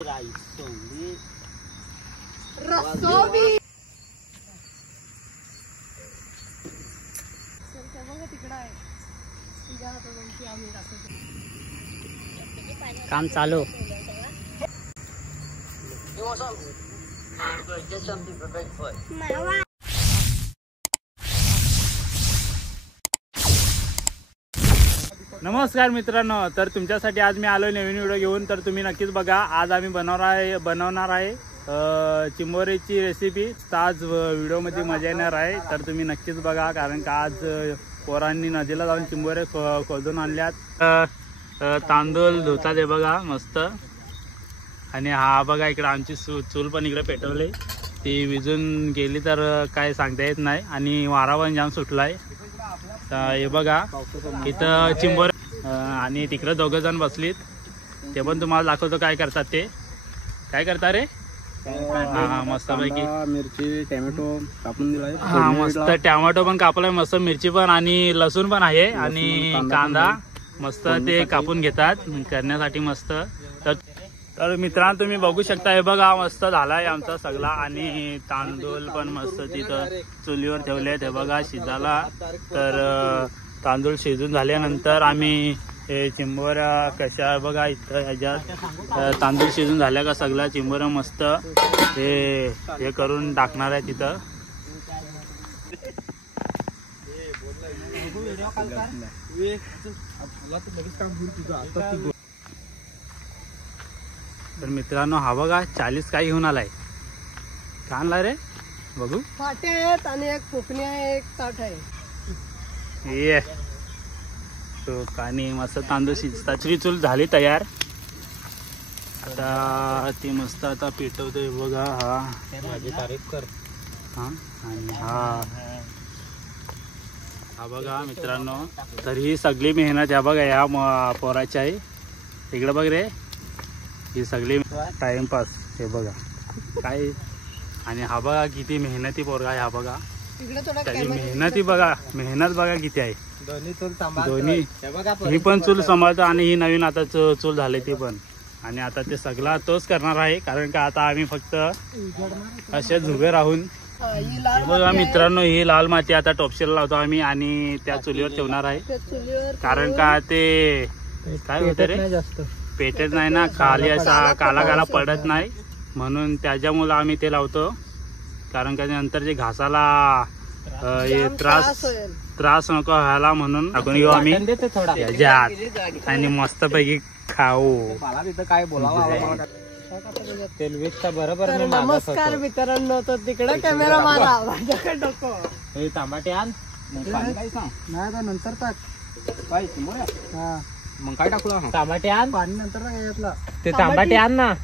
काम चालू. नमस्कार मित्रांनो, तर तुमच्यासाठी आज मी आलो नवीन व्हिडिओ घेऊन. तर तुम्ही नक्कीच बघा. आज आम्ही बनवणार आहे चिंबोरीची रेसिपी. तर आज व्हिडिओमध्ये मजा येणार आहे. तर तुम्ही नक्कीच बघा, कारण का आज पोरांनी नदीला जाऊन चिंबोरे खोदून आणल्यात. तांदूळ धुतात हे बघा मस्त. आणि हा बघा इकडे आमची चूल पण इकडे पेटवली, ती विजून गेली तर काय सांगता येत नाही. आणि वारा पण जाम सुटलाय. तर हे बघा इथं चिंबोरे आणि तिकडे दोघं जण बसलीत. ते पण तुम्हाला दाखवतो काय करतात ते. काय करता रे? हा मस्त पैकी मिरची टोमॅटो कापून दिलाय. हा मस्त टोमॅटो पण कापलाय, मस्त मिरची पण आणि लसूण पण आहे आणि कांदा मस्त ते कापून घेतात करण्यासाठी मस्त. तर मित्रांनो तुम्ही बघू शकता, हे बघा मस्त झालाय आमचा सगळा. आणि तांदूळ पण मस्त तिथं चुलीवर ठेवलेत हे बघा शिजायला. तर तांदूळ शिजून झाल्यानंतर आम्ही हे चिंबोऱ्या कशा बघा इथं ह्याच्यात तांदूळ शिजून झाल्या का सगळ्या चिंबोऱ्या मस्त हे करून टाकणार आहे तिथं. तर मित्रांनो हा बघा 40 काय घेऊन आलाय. का आणला रे? बघू. फाटे आहेत आणि एक कोकणी आहे, एक ताट आहे. ये तो आणि मस्त तांदूळ शिजताची चूल झाली तयार. आता ती मस्त आता पेटवते बघा. हा माझी तारीफ कर. हा आणि हा बघा मित्रांनो, तर ही सगळी मेहनत या बघा या पोराची आहे. इकडे बघ रे, ही सगळी टाइमपास हे बघा काय. आणि हा बघा किती मेहनती पोरगा आहे. हा बघा त्याची मेहनती बघा, मेहनत बघा किती आहे. दोन्ही ही पण चूल सांभाळतो आणि ही नवीन आता चूल झाली ती पण. आणि आता ते सगळा तोच करणार आहे, कारण का आता आम्ही फक्त असेच उभे राहून. बघा मित्रांनो, ही लाल माती आता टोपशीला लावतो आम्ही आणि त्या चुलीवर ठेवणार आहे. कारण का ते काय होतं रे, जास्त पेटत नाही ना, खाली असा काला काला पडत नाही, म्हणून त्याच्यामुळे आम्ही ते लावतो. कारण का नंतर जे घासाला त्रास नको व्हायला म्हणून टाकून घेऊ आम्ही याच्यात आणि मस्त पैकी खाऊ. काय बोलावं बरोबर. नमस्कार मित्रांनो, तर तिकडे कॅमेरा मारा, माझ्याकडे डोको. हे टमाटे आण. नाही का नंतर टाक. काय हा मग काय टाकू? टमाटे आण. पाणी नंतर घेतलं ते टमाटे आण ना.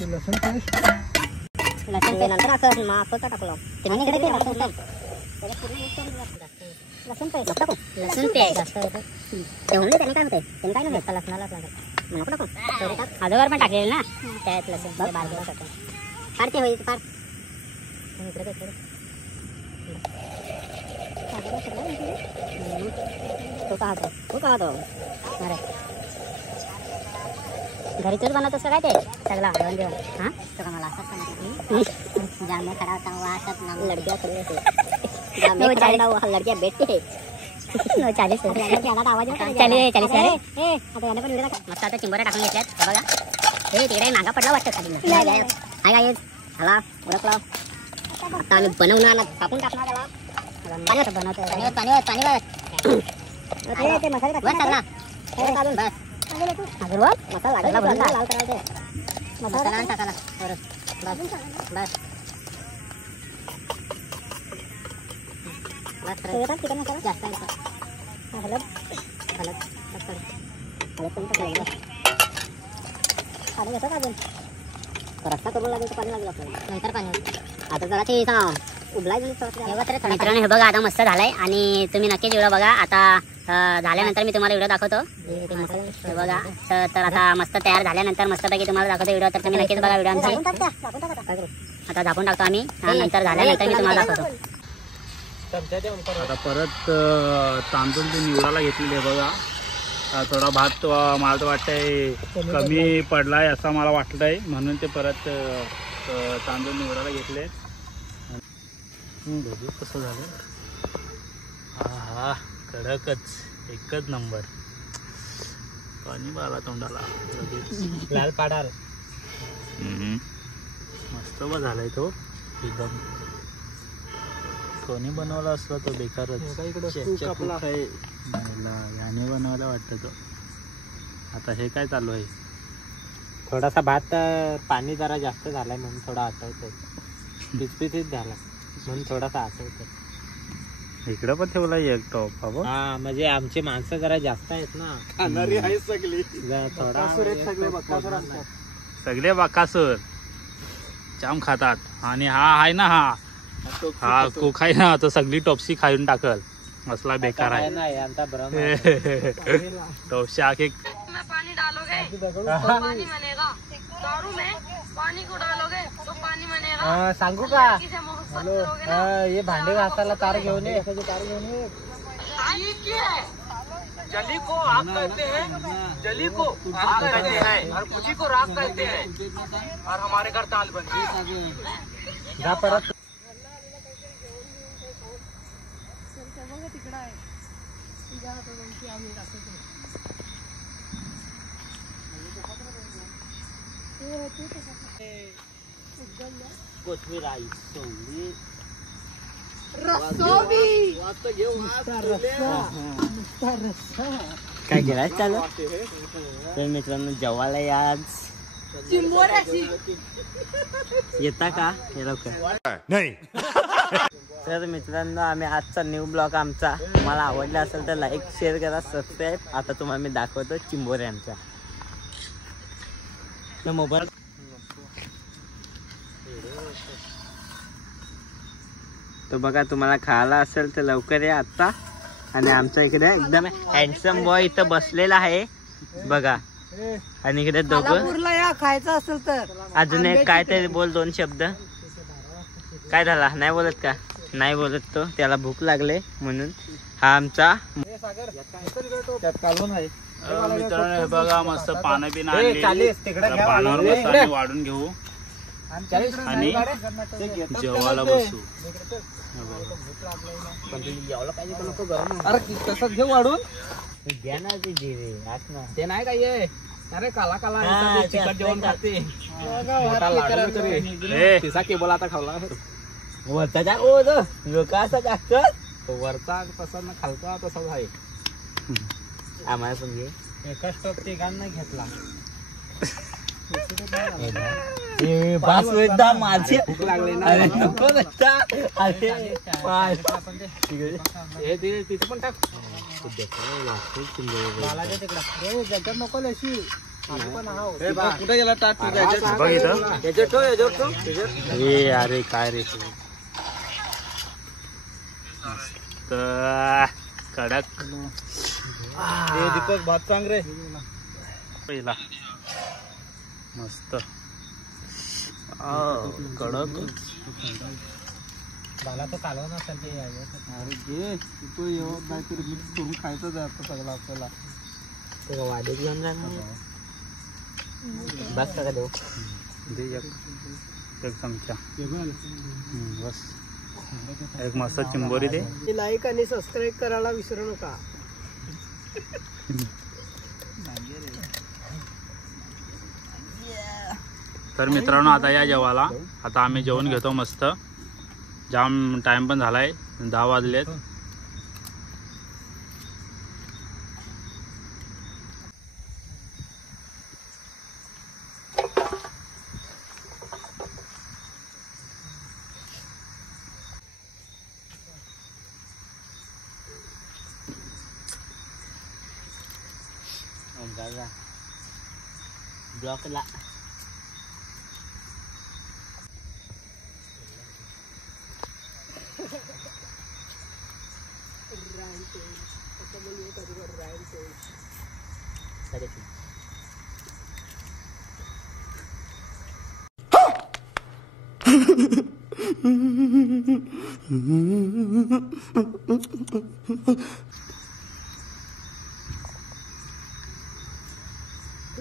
लसूण पेस्ट नंतर असं माफ टाकलं. लसूण पेस्ट टाकू. लसूण पेस्ट तेवढं त्याने काय होतंय, त्याने काय नाही लसणालाच लागेल. नको टाकू. अगोदर पण टाकलेलं ना त्यात लसूण बारगेला टाकतो. काढते होईल फार तू का तो अरे घरीच बनवतोस का काय ते सगळा घेऊन देऊन. हा तो मला असं जामे खडा होता वासत ना लडक्या जामे खडा लडक्या भेटते 40 आवाज 40 अरे आता याने पण मस्त. आता चिंबोऱ्या टाकून घेतल्यात बघा. हे तिकडे मागा पडला वाटतं खाली. हाय गाईज, हला ओळखला. आता आम्ही बनवणार कापून टाकणार त्याला. पाणी ते मसाले टाकला बस. मसाला लागला भरून लाल करायचे. मसाला टाकायला बस बस बस. चिकन मसाला जास्त हलद हलद हलद पण टाकलं. पाणी घेतो का अजून? रस्ता करून लागेल तर पाणी लागेल आपल्याला, नाहीतर पाणी. आता जरा ते मित्रांनो हे बघा आता मस्त झालंय. आणि तुम्ही नक्कीच व्हिडिओ बघा. आता झाल्यानंतर मी तुम्हाला व्हिडिओ दाखवतो. हे बघा तर आता मस्त तयार झाल्यानंतर मस्तपैकी तुम्हाला दाखवतो व्हिडिओ. तर तुम्ही नक्कीच बघा व्हिडिओ आमची. आता झाकून टाकतो आम्ही. नंतर झाल्यानंतर मी तुम्हाला दाखवतो. आता परत तांदूळ ते निवडायला घेतलेले आहे बघा. थोडा भात मला तर वाटतंय कमी पडलाय असं मला वाटलंय, म्हणून ते परत तांदूळ निवडायला घेतले. कसं झालं? हा कडकच, एकच नंबर. पाणी बाला तोंडाला लाल पाडाल. मस्त बा झालाय तो एकदम. कोणी बनवला असला तो बेकारच. याने बनवायला वाटतं तो. आता हे काय चालू आहे? थोडासा भात पाणी जरा जास्त झालाय म्हणून थोडा आटवतोय. पिचपिचीत झाला म्हणून थोडासा आटवतोय. इकडं पण ठेवला एक टॉप. हा म्हणजे आमची माणसं जरा जास्त आहेत ना, खाणारी आहेत सगळी. सगळे बकासूर जाम खातात. आणि हा आहे ना, हा कोक आहे ना, तो सगळी टॉपसी खाऊन टाकल. असला बेकार आहे आमचा भ्रम. टॉपसी आखे पानी डालोगे तो पानी बनेगा, दारू में पानी को डालोगे तो पानी बनेगा. सांगू का? हे भांडे घासायला तार घेऊन ये. जली को आग कहते हैं, जली को आग कहते हैं और भुजी को राख कहते हैं, और हमारे घर दाल बनी. जा परत. कोथमीर आई सोडली. काय गिरायक चालू? तर मित्रांनो जेवायला या आज. येता का हे लवकर? नाही. तर मित्रांनो आम्ही आजचा न्यू ब्लॉग आमचा तुम्हाला आवडला असेल तर लाईक शेअर करा, सबस्क्राईब. आता तुम्हाला मी दाखवतो चिंबोऱ्यांचा मोबाईल. तर बघा तुम्हाला खायला असेल तर लवकर या आता. आणि आमच्या इकडे एकदम हँडसम बॉय इथं बसलेला आहे बघा. आणि इकडे दोघं खायचं असेल तर अजून एक काय तरी बोल, 2 शब्द. काय झाला? नाही बोलत का? नाही बोलत तो, त्याला भूक लागले म्हणून. हा आमचा मित्रांनो बघा मस्त पानं बिन पानावर मस्त वाढून घेऊ आणि जेवायला बसू. अरे तसंच घेऊ वाढून. घ्या ना ते जिरे ते नाही काय ये. अरे काला काला चिकट जेवण खाते. तिचा केबल आता खावला वरचा जा. ओ लोक असा जास्त वरचा तसा ना खालचा तसाच आहे. आम्हाला पण घे. एका स्टॉप ते गाण नाही घेतला. बस एकदा माझी भूक लागली ना. अरे नको तिथं पण टाक. नको लशी. कुठे गेला टाक? अरे काय रे कडक. दीपक भात सांग रे पहिला मस्त कडक. मला तर कालवा नसेल ते. अरे घे तू येऊन काहीतरी मिक्स करून खायचंच आहे आता सगळं आपल्याला. वाढीत घेऊन जाणार बस का देऊ दे एक चमचा बस. एक मस्त चिंबोरी दे. लाईक आणि सबस्क्राईब करायला विसरू नका. तर मित्रांनो आता या जेवायला. आता आम्ही जेवण घेतो मस्त. जाम टाइम पण झालाय, 10 वाजलेत. ब्लॉकला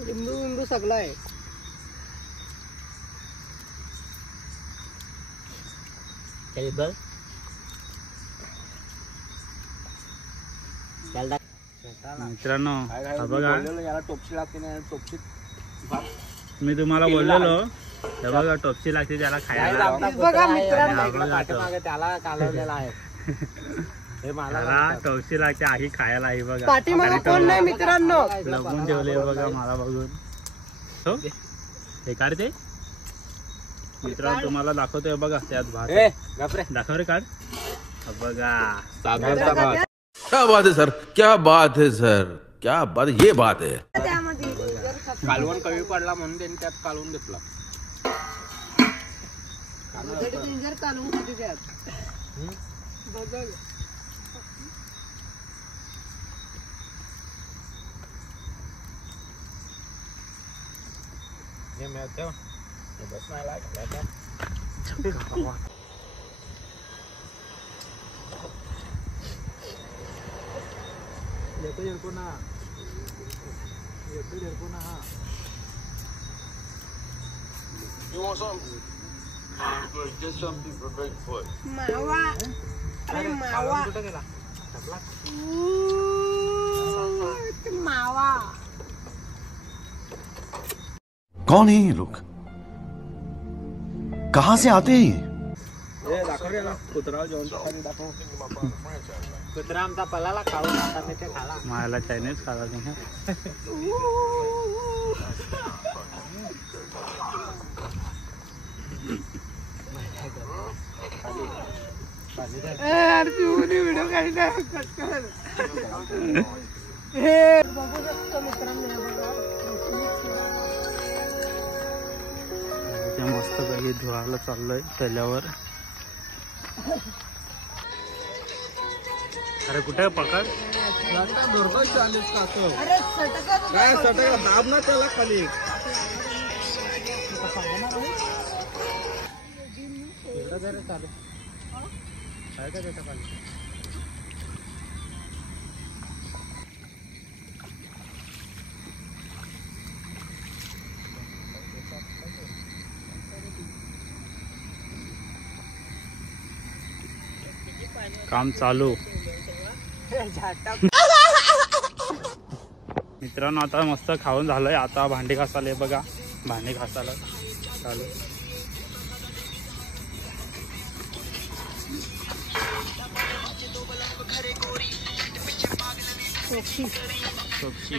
लिंबू सगळं आहे. बघ मित्रांनो हा बघा याला टोपशी लागते ना, टोपशी मी तुम्हाला बोललेलो हे बघा टोपची लागते त्याला खायला. त्याला कालवलेला आहे. हे त्याला टोपची लागते आही खायला. ही बघा पाठीमागे कोण नाही मित्रांनो. लपून ठेवले बघा मला बघून. हो हे काढते मित्रांनो तुम्हाला दाखवतोय बघा त्यात भात दाखव रे काढ. बघा क्या बात है सर, क्या बात है सर, क्या बात, ये बात है. कालवण कमी पडला म्हणून त्यांनी त्यात कालवून घेतला. कौन है ये लोग, कहाँ से आते हैं ये? कुत्रा आमचा पलाला खाऊन आता मी ते खाला. मला चायनीज खाला तुम्ही. मस्त पैकी धुवायला चाललोय तल्यावर. अरे कुठे पकड दाब ना त्याला खाली. काम चालू. मित्रांनो आता मस्त खाऊन झालंय. आता भांडी घासायला बघा. भांडी घासायला चालू. सोपशी